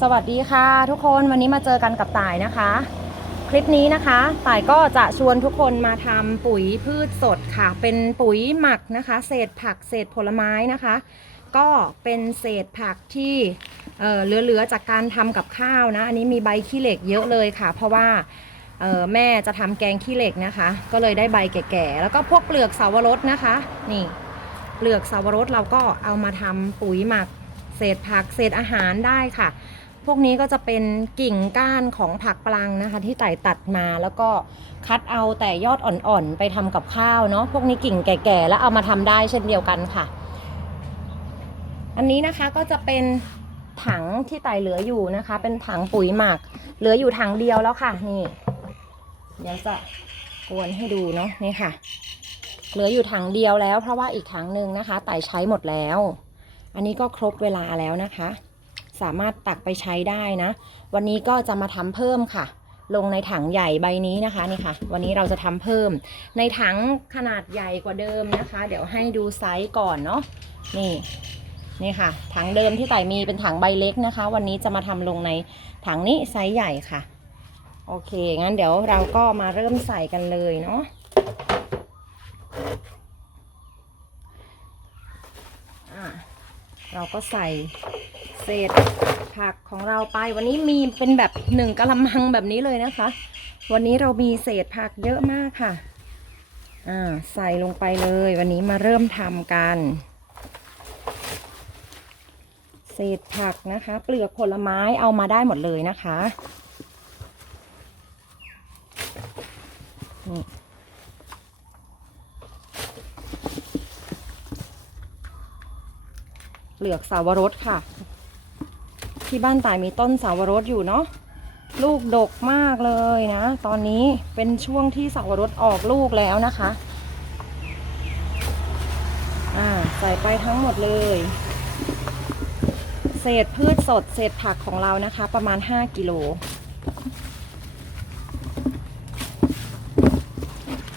สวัสดีค่ะ ทุกคนวันนี้มาเจอกันกับต่ายนะคะ คลิปนี้นะคะ ต่ายก็จะชวนทุกคนมาทำปุ๋ยพืชสดค่ะ เป็นปุ๋ยหมักนะคะ เศษผักเศษผลไม้นะคะ ก็เป็นเศษผักที่เอ่อเหลือๆจากการทำกับข้าวนะ อันนี้มีใบขี้เหล็กเยอะเลยค่ะ เพราะว่าแม่จะทำแกงขี้เหล็กนะคะ ก็เลยได้ใบแก่ๆแล้วก็พวกเปลือกสาวรสนะคะ นี่เปลือกสาวรสเราก็เอามาทำปุ๋ยหมักเศษผักเศษอาหารได้ค่ะ พวกนี้ก็จะเป็นกิ่งก้านของผักปลังนะคะ ที่ไต่ตัดมาแล้วก็คัดเอาแต่ยอดอ่อนๆ ไปทำกับข้าวเนาะพวกนี้กิ่งแก่ๆ แล้วเอามาทำได้เช่นเดียวกันค่ะ อันนี้นะคะก็จะเป็นถังที่ไต่เหลืออยู่นะคะ เป็นถังปุ๋ยหมัก เหลืออยู่ถังเดียวแล้วค่ะ นี่เดี๋ยวจะกวนให้ดูเนาะนี่ค่ะ เหลืออยู่ถังเดียวแล้ว เพราะว่าอีกถังหนึ่งนะคะไต่ใช้หมดแล้ว อันนี้ก็ครบเวลาแล้วนะคะ สามารถตักไปใช้ได้นะ วันนี้ก็จะมาทำเพิ่มค่ะ ลงในถังใหญ่ใบนี้นะคะนี่ค่ะ วันนี้เราจะทำเพิ่ม ในถังขนาดใหญ่กว่าเดิมนะคะ เดี๋ยวให้ดูไซส์ก่อนเนาะนี่นี่ค่ะ ถังเดิมที่ไต่มีเป็นถังใบเล็กนะคะ วันนี้จะมาทำลงในถังนี้ไซส์ใหญ่ค่ะ โอเค งั้นเดี๋ยวเราก็มาเริ่มใส่กันเลยเนาะอะเราก็ใส่ เศษผักของเราไป วันนี้มีเป็นแบบหนึ่งกะละมังแบบนี้เลยนะคะ วันนี้เรามีเศษผักเยอะมากค่ะอ่าใส่ลงไปเลย วันนี้มาเริ่มทำกัน เศษผักนะคะ เปลือกผลไม้เอามาได้หมดเลยนะคะนี่เปลือกสาวรสค่ะ ที่บ้านตายมีต้นสาวรสอยู่เนาะลูกดกมากเลยนะ ตอนนี้เป็นช่วงที่สาวรสออกลูกแล้วนะคะอ่าใส่ไปทั้งหมดเลย เศษพืชสดเศษผักของเรานะคะ ประมาณ 5 กิโล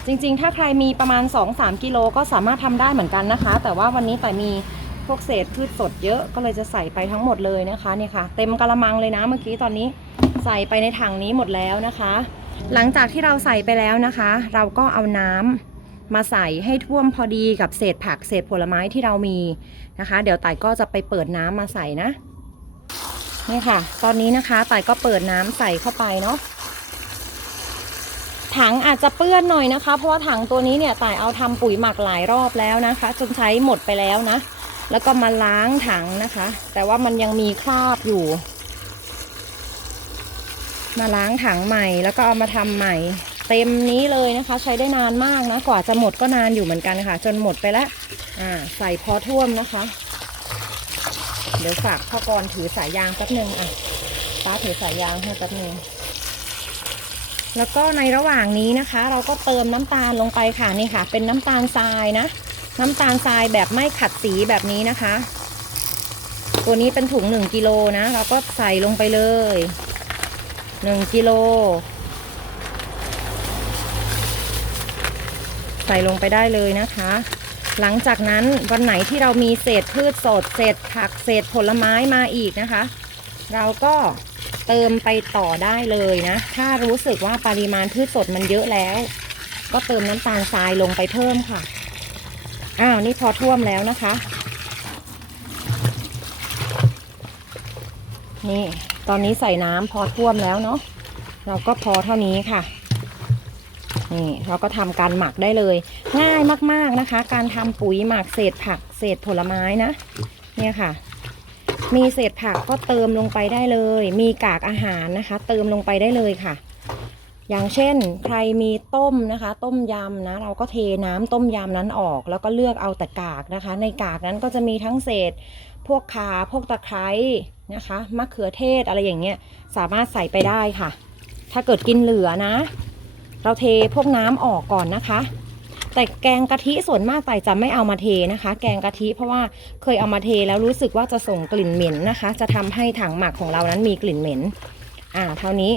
จริงๆ ถ้าใครมีประมาณ 2-3 กิโลก็สามารถทำได้เหมือนกันนะคะ แต่ว่าวันนี้แต่มี พวกเศษพืชสดเยอะก็เลยจะใส่ไปทั้งหมดเลยนะคะเนี่ยค่ะ เต็มกระมังเลยนะเมื่อกี้ตอนนี้ใส่ไปในถังนี้หมดแล้วนะคะ หลังจากที่เราใส่ไปแล้วนะคะ เราก็เอาน้ำมาใส่ให้ท่วมพอดีกับเศษผักเศษผลไม้ที่เรามีนะคะ เดี๋ยวไต่ก็จะไปเปิดน้ำมาใส่นะนี่ค่ะ ตอนนี้นะคะไต่ก็เปิดน้ำใส่เข้าไปเนาะถังอาจจะเปื้อนหน่อยนะคะ เพราะว่าถังตัวนี้เนี่ยต่ายเอาทำปุ๋ยหมักหลายรอบแล้วนะคะ จนใช้หมดไปแล้วนะ แล้วก็มาล้างถังนะคะ แต่ว่ามันยังมีคราบอยู่ มาล้างถังใหม่ แล้วก็เอามาทำใหม่ เต็มนี้เลยนะคะ ใช้ได้นานมากนะ กว่าจะหมดก็นานอยู่เหมือนกันค่ะ จนหมดไปแล้วอ่าใส่พอท่วมนะคะ เดี๋ยวฝากพ่อกรถือสายยางแป๊บนึงอะป้าถือสายยางให้แป๊บนึงแล้วก็ในระหว่างนี้นะคะ เราก็เติมน้ำตาลลงไปค่ะนี่ค่ะ เป็นน้ำตาลทรายนะ น้ำตาลทรายแบบไม่ขัดสีแบบนี้นะคะ ตัวนี้เป็นถุง 1กิโลนะเราก็ใส่ลงไปเลย 1กิโลใส่ลงไปได้เลยนะคะ หลังจากนั้นวันไหนที่เรามีเศษพืชสดเศษผักเศษผลไม้มาอีกนะคะ เราก็เติมไปต่อได้เลยนะ ถ้ารู้สึกว่าปริมาณพืชสดมันเยอะแล้ว ก็เติมน้ำตาลทรายลงไปเพิ่มค่ะ อ้าวนี่พอท่วมแล้วนะคะ นี่ตอนนี้ใส่น้ำพอท่วมแล้วเนาะเราก็พอเท่านี้ค่ะ นี่เราก็ทำการหมักได้เลย ง่ายมากๆนะคะ การทำปุ๋ยหมักเศษผักเศษผลไม้นะ เนี่ยค่ะ มีเศษผักก็เติมลงไปได้เลย มีกากอาหารนะคะ เติมลงไปได้เลยค่ะ อย่างเช่นใครมีต้มนะคะ ต้มยำนะเราก็เทน้ำต้มยำนั้นออก แล้วก็เลือกเอาแต่กากนะคะ ในกากนั้นก็จะมีทั้งเศษ พวกคาพวกตะไคร้นะคะมะเขือเทศอะไรอย่างเงี้ยสามารถใส่ไปได้ค่ะ ถ้าเกิดกินเหลือนะ เราเทพวกน้ำออกก่อนนะคะ แต่แกงกะทิส่วนมากไต่จะไม่เอามาเทนะคะ แกงกะทิเพราะว่าเคยเอามาเทแล้วรู้สึกว่าจะส่งกลิ่นเหม็นนะคะ จะทำให้ถังหมักของเรานั้นมีกลิ่นเหม็น อ่าเท่านี้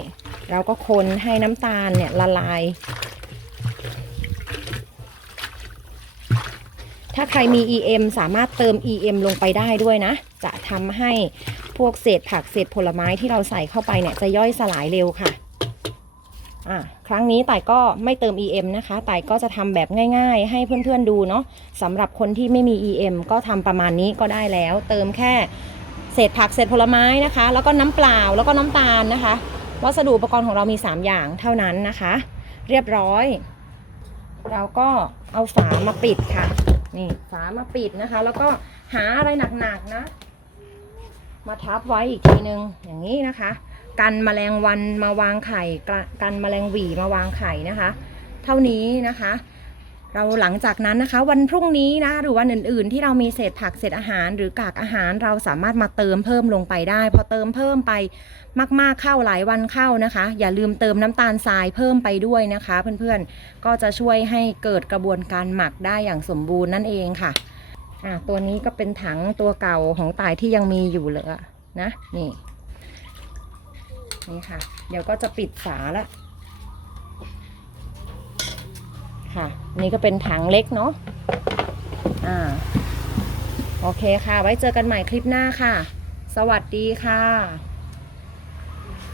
เราก็คนให้น้ำตาลเนี่ยละลาย ถ้าใครมี EM สามารถเติม EM ลงไปได้ด้วยนะ จะทำให้พวกเศษผักเศษผลไม้ที่เราใส่เข้าไปเนี่ยจะย่อยสลายเร็วค่ะอะครั้งนี้ต่ายก็ไม่เติม EM นะคะต่ายก็จะทำแบบง่าย ๆ ให้เพื่อนๆดูเนาะสำหรับคนที่ไม่มี EM ก็ทำประมาณนี้ก็ได้แล้ว เติมแค่ ศษผักเศษผลไม้นะคะ แล้วก็น้ำเปล่าแล้วก็น้ำตาลนะคะ วัสดุอุปกรณ์ของเรามี 3 อย่างเท่านั้นนะคะ เรียบร้อย เราก็เอาฝามาปิดค่ะ นี่ฝามาปิดนะคะ แล้วก็หาอะไรหนักๆนะ มาทับไว้อีกทีนึงอย่างนี้นะคะ กันแมลงวันมาวางไข่กะกันแมลงหวีมาวางไข่นะคะ เท่านี้นะคะ เราหลังจากนั้นนะคะ วันพรุ่งนี้นะหรือวันอื่นๆ ที่เรามีเศษผักเศษอาหาร หรือกากอาหารเราสามารถมาเติมเพิ่มลงไปได้ พอเติมเพิ่มไปมากๆเข้าหลายวันเข้านะคะ อย่าลืมเติมน้ำตาลทรายเพิ่มไปด้วยนะคะ เพื่อนๆก็จะช่วยให้เกิดกระบวนการหมักได้อย่างสมบูรณ์นั่นเองค่ะอะตัวนี้ก็เป็นถังตัวเก่าของตายที่ยังมีอยู่เหลือนะนี่นี่ค่ะ เดี๋ยวก็จะปิดฝาแล้ว ค่ะ นี่ก็เป็นถังเล็กเนาะอ่าโอเคค่ะ ไว้เจอกันใหม่คลิปหน้าค่ะ สวัสดีค่ะ